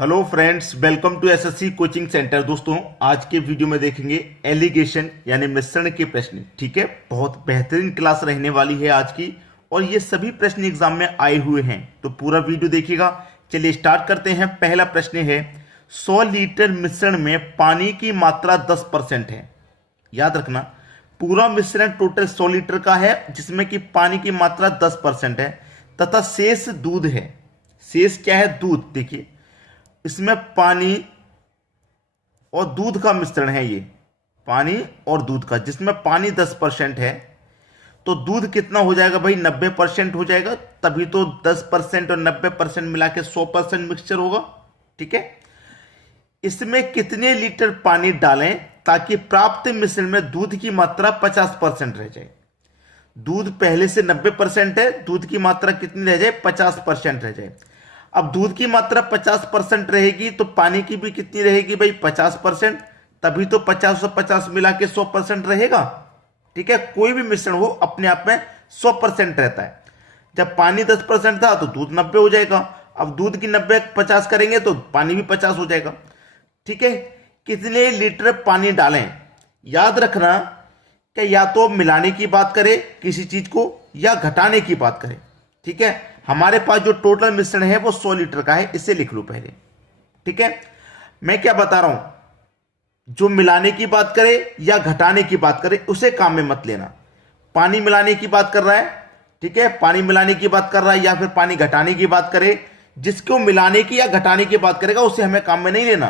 Hello friends, welcome to SSC coaching centre. दोस्तों, आज के वीडियो में देखेंगे एलिगेशन यानी मिश्रण के प्रश्न। ठीक है, बहुत बेहतरीन क्लास रहने वाली है आज की और ये सभी प्रश्न एग्जाम में आए हुए हैं, तो पूरा वीडियो देखिएगा। चलिए स्टार्ट करते हैं। पहला प्रश्न है, 100 लीटर मिश्रण में पानी की मात्रा 10% है। याद रखना, पूरा मिश्रण टोटल 100 लीटर का है जिसमें कि पानी की मात्रा 10% है तथा शेष दूध है। शेष क्या है? दूध। देखिए, इसमें पानी और दूध का मिश्रण है। ये पानी और दूध का, जिसमें पानी 10% है तो दूध कितना हो जाएगा भाई? 90% हो जाएगा। तभी तो 10% और 90% मिला के 100% मिक्सचर होगा। ठीक है, इसमें कितने लीटर पानी डालें ताकि प्राप्त मिश्रण में दूध की मात्रा 50% रह जाए? दूध पहले से 90% है, दूध की मात्रा कितनी रह जाए? 50% रह जाए। अब दूध की मात्रा 50% रहेगी तो पानी की भी कितनी रहेगी भाई? 50%। तभी तो 50 और 50 मिला के 100% रहेगा। ठीक है, कोई भी मिश्रण हो अपने आप में 100% रहता है। जब पानी 10% था तो दूध 90 हो जाएगा। अब दूध की 90 50 करेंगे तो पानी भी 50 हो जाएगा। ठीक है, कितने लीटर पानी डालें? याद रखना कि या तो मिलाने की बात करें किसी चीज को या घटाने की बात करें। ठीक है, हमारे पास जो टोटल मिश्रण है वो 100 लीटर का है, इसे लिख लो पहले। ठीक है, मैं क्या बता रहा हूं, जो मिलाने की बात करे या घटाने की बात करे उसे काम में मत लेना। पानी मिलाने की बात कर रहा है, ठीक है, पानी मिलाने की बात कर रहा है या फिर पानी घटाने की बात करे, जिसको मिलाने की या घटाने की बात करेगा उसे हमें काम में नहीं लेना।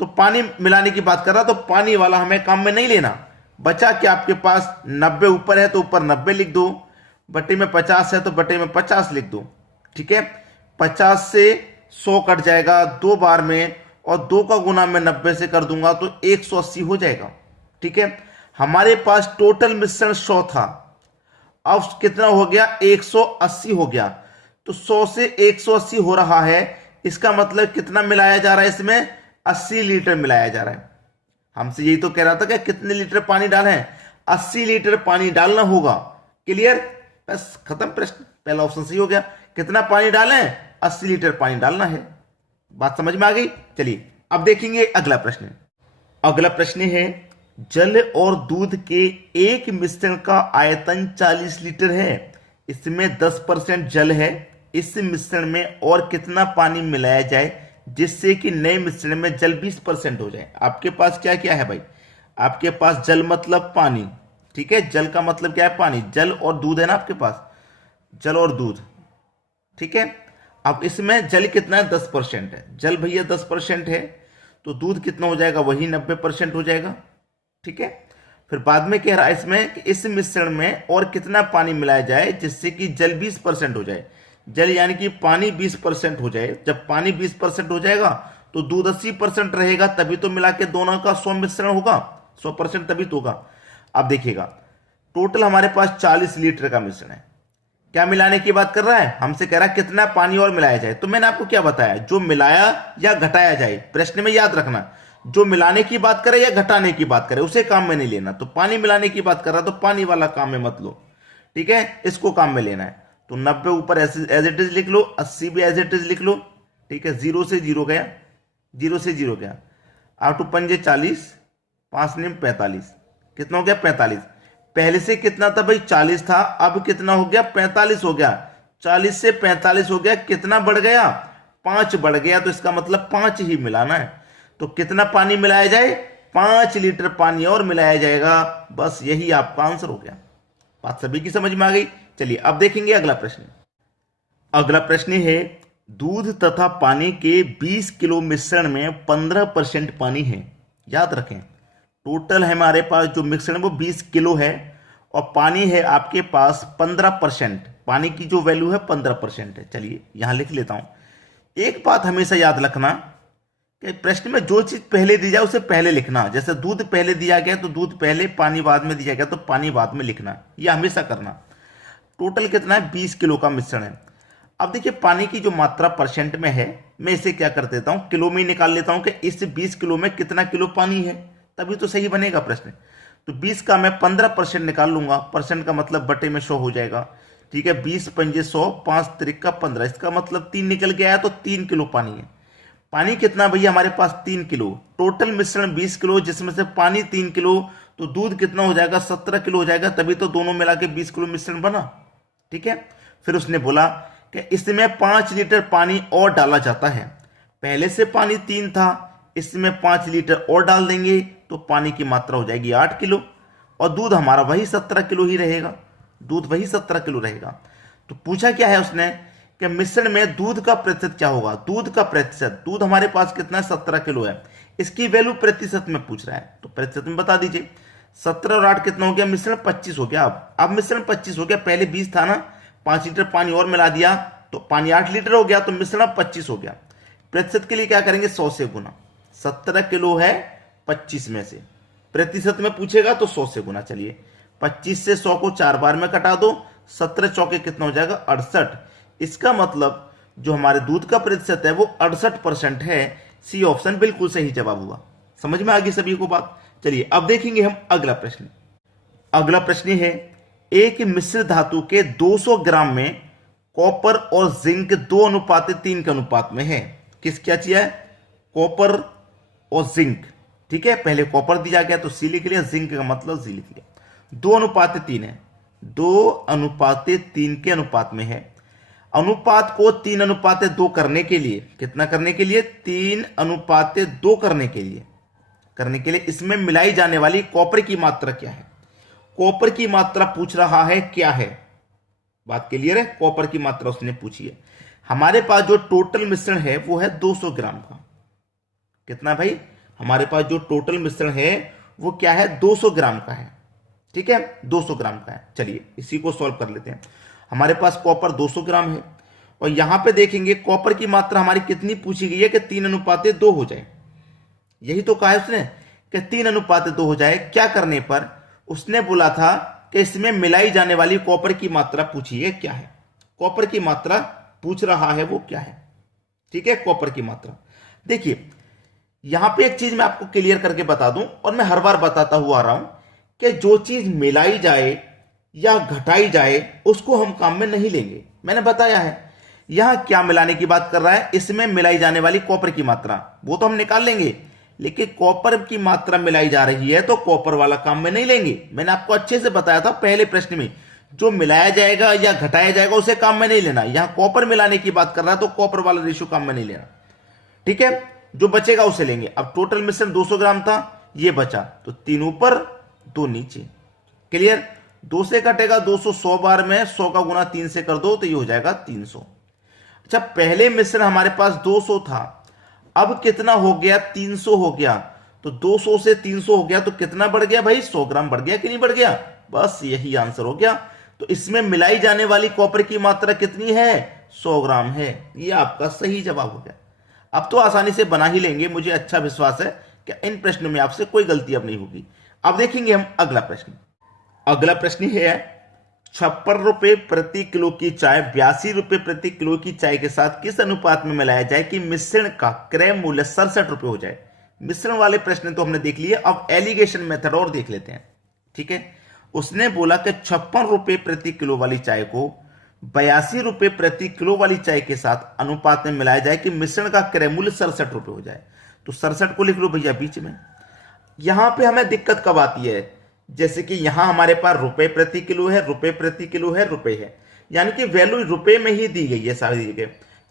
तो पानी मिलाने की बात कर रहा तो पानी वाला हमें काम में नहीं लेना। बचा कि आपके पास 90 ऊपर है तो ऊपर 90 लिख दो, बटे में 50 है तो बटे में 50 लिख दो। ठीक है, 50 से 100 कट जाएगा 2 बार में और 2 का गुना मैं 90 से कर दूंगा तो 180 हो जाएगा। ठीक है, हमारे पास टोटल मिश्रण 100 था, अब कितना हो गया? 180 हो गया। तो 100 से 180 हो रहा है, इसका मतलब कितना मिलाया जा रहा है? इसमें 80 लीटर मिलाया जा रहा है। हमसे यही तो कह रहा था कि कितने लीटर पानी डालें? 80 लीटर पानी डालना होगा। क्लियर? बस खत्म प्रश्न। पहला ऑप्शन सही हो गया। कितना पानी डालें? 80 लीटर पानी डालना है। बात समझ में आ गई? चलिए अब देखेंगे अगला प्रश्न। अगला प्रश्न है, जल और दूध के एक मिश्रण का आयतन 40 लीटर है, इसमें 10% जल है। इस मिश्रण में और कितना पानी मिलाया जाए जिससे कि नए मिश्रण में जल 20% हो जाए? आपके पास क्या क्या है भाई? आपके पास जल मतलब पानी। ठीक है, जल का मतलब क्या है? पानी। जल और दूध है ना आपके पास, जल और दूध। ठीक है, अब इसमें जल कितना है? 10% है। जल भैया 10% है तो दूध कितना हो जाएगा? वही 90% हो जाएगा। ठीक है, फिर बाद में कह रहा है इसमें कि इस मिश्रण में और कितना पानी मिलाया जाए जिससे कि जल 20% हो जाए। जल यानी कि पानी 20% हो जाए। जब पानी 20% हो जाएगा तो दूध 80% रहेगा, तभी तो मिला के दोनों का 100 मिश्रण होगा। 100% तभी तो होगा। अब देखिएगा, टोटल हमारे पास 40 लीटर का मिश्रण है। क्या मिलाने की बात कर रहा है? हमसे कह रहा है कितना पानी और मिलाया जाए। तो मैंने आपको क्या बताया, जो मिलाया या घटाया जाए। प्रश्न में याद रखना, जो मिलाने की बात करे या घटाने की बात करे उसे काम में नहीं लेना। तो पानी मिलाने की बात कर रहा तो पानी वाला काम में मत लो। ठीक है, इसको काम में लेना है। तो 90 ऊपर एज इट इज लिख लो, 80 भी एज इट इज लिख लो। ठीक है, 0 से 0 गया, 0 से 0 गया। 8 पंजे 40, 5 निम 45। कितना हो गया? 45। पहले से कितना था भाई? 40 था, अब कितना हो गया? 45 हो गया। 40 से 45 हो गया, कितना बढ़ गया? 5 बढ़ गया। तो इसका मतलब 5 ही मिलाना है। तो कितना पानी मिलाया जाए? 5 लीटर पानी और मिलाया जाएगा। बस यही आपका आंसर हो गया। बात सभी की समझ में आ गई? चलिए अब देखेंगे अगला प्रश्न। अगला प्रश्न है, दूध तथा पानी के 20 किलो मिश्रण में 15% पानी है। याद रखें, टोटल हमारे पास जो मिश्रण है वो 20 किलो है और पानी है आपके पास 15%। पानी की जो वैल्यू है 15% है। चलिए यहां लिख लेता हूं। एक बात हमेशा याद रखना कि प्रश्न में जो चीज पहले दी जाए उसे पहले लिखना। जैसे दूध पहले दिया गया तो दूध पहले, पानी बाद में दिया गया तो पानी बाद में लिखना। यह हमेशा करना। टोटल कितना है? 20 किलो का मिश्रण है। अब देखिए, पानी की जो मात्रा परसेंट में है, मैं इसे क्या कर देता हूं, किलो में ही निकाल लेता हूं कि इस 20 किलो में कितना किलो पानी है, तभी तो सही बनेगा प्रश्न। तो 20 का मैं 15% निकाल लूंगा। परसेंट का मतलब बटे में 100 हो जाएगा। ठीक है, 20 पंजे 100, 5 तिरिका 15, इसका मतलब 3 निकल के आया तो 3 किलो पानी है। पानी कितना भैया हमारे पास 3 किलो, टोटल मिश्रण 20 किलो जिसमें से पानी 3 किलो, तो दूध कितना हो जाएगा 17 किलो हो जाएगा, तभी तो दोनों मिला के 20 किलो मिश्रण बना। ठीक है, फिर उसने बोला कि इसमें 5 लीटर पानी और डाला जाता है, पहले से पानी 3 था, इसमें 5 लीटर और डाल देंगे तो पानी की मात्रा हो जाएगी 8 किलो और दूध हमारा वही 17 किलो ही रहेगा, दूध वही 17 किलो रहेगा। तो पूछा क्या है उसने कि मिश्रण में दूध का प्रतिशत क्या होगा, दूध का प्रतिशत, दूध हमारे पास कितना है 17 किलो है, इसकी वैल्यू प्रतिशत में पूछ रहा है, तो प्रतिशत में बता दीजिए। 17 और 8 कितना हो गया, मिश्रण 25 हो गया। अब मिश्रण 25 हो गया, पहले 20 था ना, 5 लीटर पानी और मिला दिया तो पानी 8 लीटर हो गया, तो मिश्रण अब 25 हो गया। प्रतिशत के लिए क्या करेंगे, 100 से गुना, 17 किलो है 25 में से, प्रतिशत में पूछेगा तो 100 से गुना। चलिए 25 से 100 को 4 बार में कटा दो, 17 चौके कितना हो जाएगा 68। इसका मतलब जो हमारे दूध का प्रतिशत है वो 68% है। सी ऑप्शन बिल्कुल सही जवाब हुआ। समझ में आ गई सभी को बात। चलिए अब देखेंगे हम अगला प्रश्न। अगला प्रश्न है, एक मिश्र धातु के 200 ग्राम में कॉपर और जिंक 2:3 के अनुपात में है। किस क्या चाहिए, कॉपर और जिंक। ठीक है, पहले कॉपर दिया गया तो सी लिख लिया, जिंक का मतलब जी लिख लिया। 2:3 है, 2:3 के अनुपात में है। अनुपात को 3:2 करने के लिए, कितना करने के लिए, 3:2 करने के लिए इसमें मिलाई जाने वाली कॉपर की मात्रा क्या है। कॉपर की मात्रा पूछ रहा है क्या है, बात क्लियर है, कॉपर की मात्रा उसने पूछी है। हमारे पास जो टोटल मिश्रण है वो है 200 ग्राम का। कितना भाई, हमारे पास जो टोटल मिश्रण है वो क्या है, 200 ग्राम का है। ठीक है, 200 ग्राम का है। चलिए इसी को सॉल्व कर लेते हैं। हमारे पास कॉपर 200 ग्राम है और यहां पे देखेंगे कॉपर की मात्रा हमारी कितनी पूछी गई है कि 3:2 हो जाए। यही तो कहा है उसने कि 3:2 हो जाए। क्या करने पर, उसने बोला था कि इसमें मिलाई जाने वाली कॉपर की मात्रा पूछी है क्या है, कॉपर की मात्रा पूछ रहा है वो क्या है। ठीक है, कॉपर की मात्रा। देखिए यहां पे एक चीज मैं आपको क्लियर करके बता दूं और मैं हर बार बताता हुआ आ रहा हूं कि जो चीज मिलाई जाए या घटाई जाए उसको हम काम में नहीं लेंगे। मैंने बताया है यहां क्या मिलाने की बात कर रहा है, इसमें मिलाई जाने वाली कॉपर की मात्रा वो तो हम निकाल लेंगे, लेकिन कॉपर की मात्रा मिलाई जा रही है तो कॉपर वाला काम में नहीं लेंगे। मैंने आपको अच्छे से बताया था पहले प्रश्न में, जो मिलाया जाएगा या घटाया जाएगा उसे काम में नहीं लेना। यहां कॉपर मिलाने की बात कर रहा है तो कॉपर वाला रेशियो काम में नहीं लेना। ठीक है, जो बचेगा उसे लेंगे। अब टोटल मिश्रण 200 ग्राम था, ये बचा तो 3 ऊपर 2 नीचे। क्लियर, 2 से कटेगा 200, 100 बार में 100 का गुना 3 से कर दो तो ये हो जाएगा 300। अच्छा, पहले मिश्रण हमारे पास 200 था, अब कितना हो गया, 300 हो गया। तो 200 से 300 हो गया तो कितना बढ़ गया भाई, 100 ग्राम बढ़ गया कि नहीं बढ़ गया, बस यही आंसर हो गया। तो इसमें मिलाई जाने वाली कॉपर की मात्रा कितनी है, 100 ग्राम है। ये आपका सही जवाब हो गया। अब तो आसानी से बना ही लेंगे, मुझे अच्छा विश्वास है कि इन प्रश्नों में आपसे कोई गलती अब नहीं होगी। अब देखेंगे हम अगला प्रश्न। अगला प्रश्न है, 56 रुपए प्रति किलो की चाय 82 रुपए प्रति किलो की चाय के साथ किस अनुपात में मिलाया जाए कि मिश्रण का क्रय मूल्य 67 रुपए हो जाए। मिश्रण वाले प्रश्न तो हमने देख लिए, अब एलिगेशन मेथड और देख लेते हैं। ठीक है, उसने बोला कि 56 रुपए प्रति किलो वाली चाय को 82 रुपए प्रति किलो वाली चाय के साथ अनुपात में मिलाया जाए कि मिश्रण का क्रय मूल्य 67 रुपए हो जाए। तो 67 को लिख लो भैया बीच में। यहां पे हमें दिक्कत कब आती है, जैसे कि यहां हमारे पास रुपए प्रति किलो है, रुपए प्रति किलो है, रुपए है, यानी कि वैल्यू रुपए में ही दी गई है सारी जगह।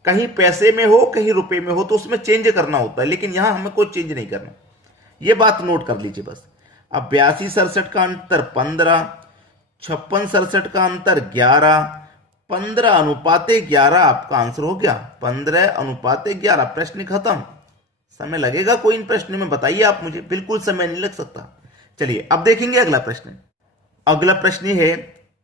कहीं पैसे में हो कहीं रुपए में हो तो उसमें चेंज करना होता है, लेकिन यहां हमें कोई चेंज नहीं करना। ये बात नोट कर लीजिए बस। अब 82 67 का अंतर 15, 56 67 का अंतर 11, 15:11 आपका आंसर हो गया। 15:11, प्रश्न खत्म। समय लगेगा कोई इन प्रश्नों में, बताइए आप मुझे, बिल्कुल समय नहीं लग सकता। चलिए अब देखेंगे अगला प्रश्न। अगला प्रश्न है,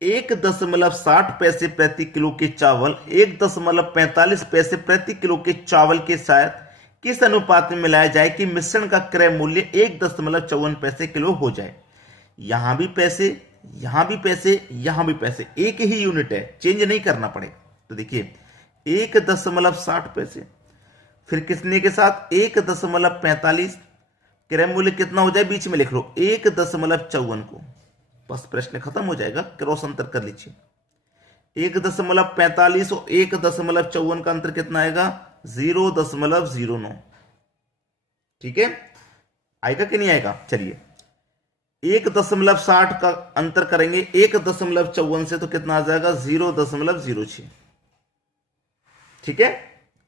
1.60 पैसे प्रति किलो के चावल 1.45 पैसे प्रति किलो के चावल के साथ किस अनुपात में मिलाया जाए कि मिश्रण का क्रय मूल्य 1.54 पैसे किलो हो जाए। यहां भी पैसे, यहां भी पैसे, यहां भी पैसे, एक ही यूनिट है, चेंज नहीं करना पड़ेगा। तो देखिए 1.60 पैसे, फिर कितने के साथ 1.45, क्रय मूल्य कितना हो जाए बीच में लिख लो 1.54 को, बस प्रश्न खत्म हो जाएगा। क्रॉस अंतर कर लीजिए, 1.45 और 1.54 का अंतर कितना आएगा, 0.09। ठीक है, आएगा कि नहीं आएगा? चलिए 1.60 का अंतर करेंगे 1.54 से तो कितना आ जाएगा? 0.06। ठीक है,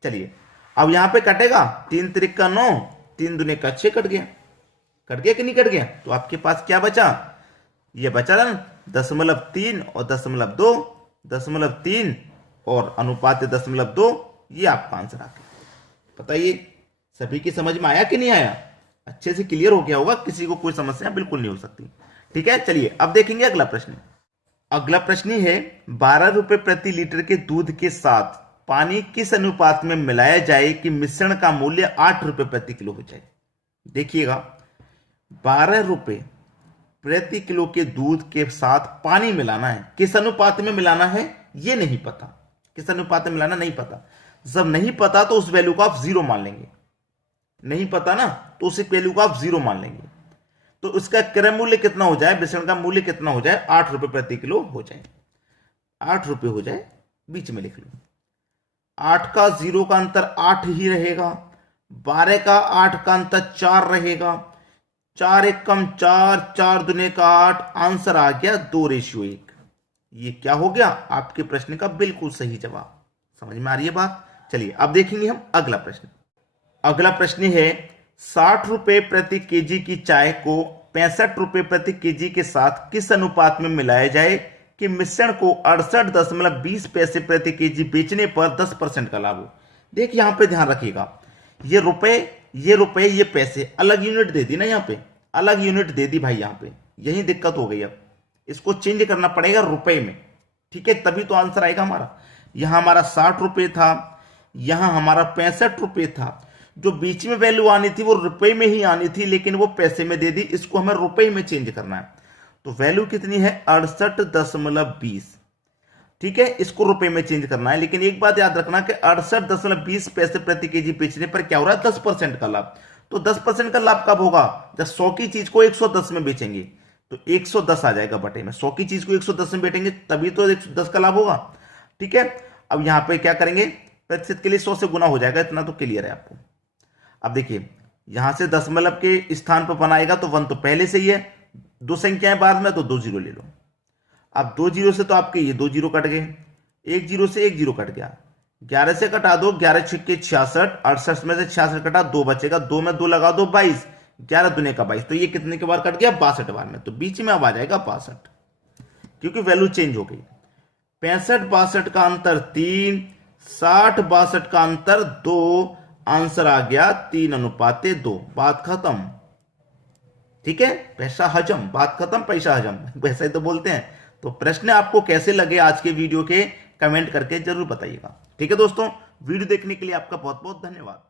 चलिए अब यहां पे कटेगा 3 त्रिक का 9, 3 दूने का 6 कट गया। कट गया कि नहीं कट गया? तो आपके पास क्या बचा? ये बचा ना 0.3 और 0.2, 0.3 और अनुपात 0.2। ये आपका आंसर आ गया। बताइए सभी की समझ में आया कि नहीं आया? अच्छे से क्लियर हो गया होगा, किसी को कोई समस्या बिल्कुल नहीं हो सकती। ठीक है, चलिए अब देखेंगे अगला प्रश्न। अगला प्रश्न है 12 रुपए प्रति लीटर के दूध के साथ पानी किस अनुपात में मिलाया जाए कि मिश्रण का मूल्य 8 रुपए प्रति किलो हो जाए? देखिएगा 12 रुपए प्रति किलो के दूध के साथ पानी मिलाना है, किस अनुपात में मिलाना है ये नहीं पता। किस अनुपात में मिलाना नहीं पता। जब नहीं पता तो उस वैल्यू को आप 0 मान लेंगे। नहीं पता ना तो उस वैल्यू को आप 0 मान लेंगे। तो उसका क्रय मूल्य कितना हो जाए, मिश्रण का मूल्य कितना हो जाए? 8 रुपए प्रति किलो हो जाए। 8 रुपए हो जाए, बीच में लिख लो। 8 का 0 का अंतर 8 ही रहेगा। 12 का 8 का अंतर 4 रहेगा। 4 एक कम 4, 4 दुने का 8। आंसर आ गया 2:1। ये क्या हो गया? आपके प्रश्न का बिल्कुल सही जवाब। समझ में आ रही है बात? चलिए अब देखेंगे हम अगला प्रश्न। अगला प्रश्न है 60 रुपए प्रति केजी की चाय को 65 रुपए प्रति केजी के साथ किस अनुपात में मिलाया जाए कि मिश्रण को 68.20 पैसे प्रति केजी बेचने पर 10% का लाभ हो? देखिए यहां पे ध्यान रखिएगा, ये रुपए ये पैसे अलग यूनिट दे दी ना, यहां पे अलग यूनिट दे दी भाई। यहां पे यही दिक्कत हो गई। अब इसको चेंज करना पड़ेगा रुपए में। ठीक है, तभी तो आंसर आएगा हमारा। यहां हमारा 60 रुपए था, यहां हमारा 65 रुपए था। जो बीच में वैल्यू आनी थी वो रुपए में ही आनी थी, लेकिन वो पैसे में दे दी। इसको हमें रुपए में चेंज करना है। तो वैल्यू कितनी है? 68.20। ठीक है, इसको रुपए में चेंज करना है। लेकिन एक बात याद रखना कि 68.20 पैसे प्रति केजी बेचने पर क्या हो रहा है? 10% का लाभ। तो 10% का लाभ कब होगा? जब 100 की चीज को 110 में बेचेंगे तो 110 आ जाएगा बटे में। 100 की चीज को 110 में बेचेंगे तभी तो 110 का लाभ होगा। ठीक है, अब यहां पे क्या करेंगे? प्रतिशत के लिए 100 से गुना हो जाएगा, इतना तो क्लियर है आपको। अब देखिए यहां से दशमलव के स्थान पर बनाएगा तो 1 तो पहले से ही है, 2 संख्याएं बाद में तो 2 जीरो ले लो। अब 2 जीरो से तो आपके ये 2 जीरो कट गए, 1 जीरो से 1 जीरो कट गया। 11 से कटा दो, 11 छिक्के 66, 68 में से 66 कटा, 2 बचेगा, 2 में 2 लगा दो 22, 11 दुने का 22। तो ये कितने के बार कट गया? 62 बार में। तो बीच में अब आ जाएगा 62, क्योंकि वैल्यू चेंज हो गई। 65 62 का अंतर 3, 60 62 का अंतर 2। आंसर आ गया 3:2। बात खत्म। ठीक है, पैसा हजम, बात खत्म, पैसा हजम, वैसा ही तो बोलते हैं। तो प्रश्न आपको कैसे लगे आज के वीडियो के, कमेंट करके जरूर बताइएगा। ठीक है दोस्तों, वीडियो देखने के लिए आपका बहुत बहुत धन्यवाद।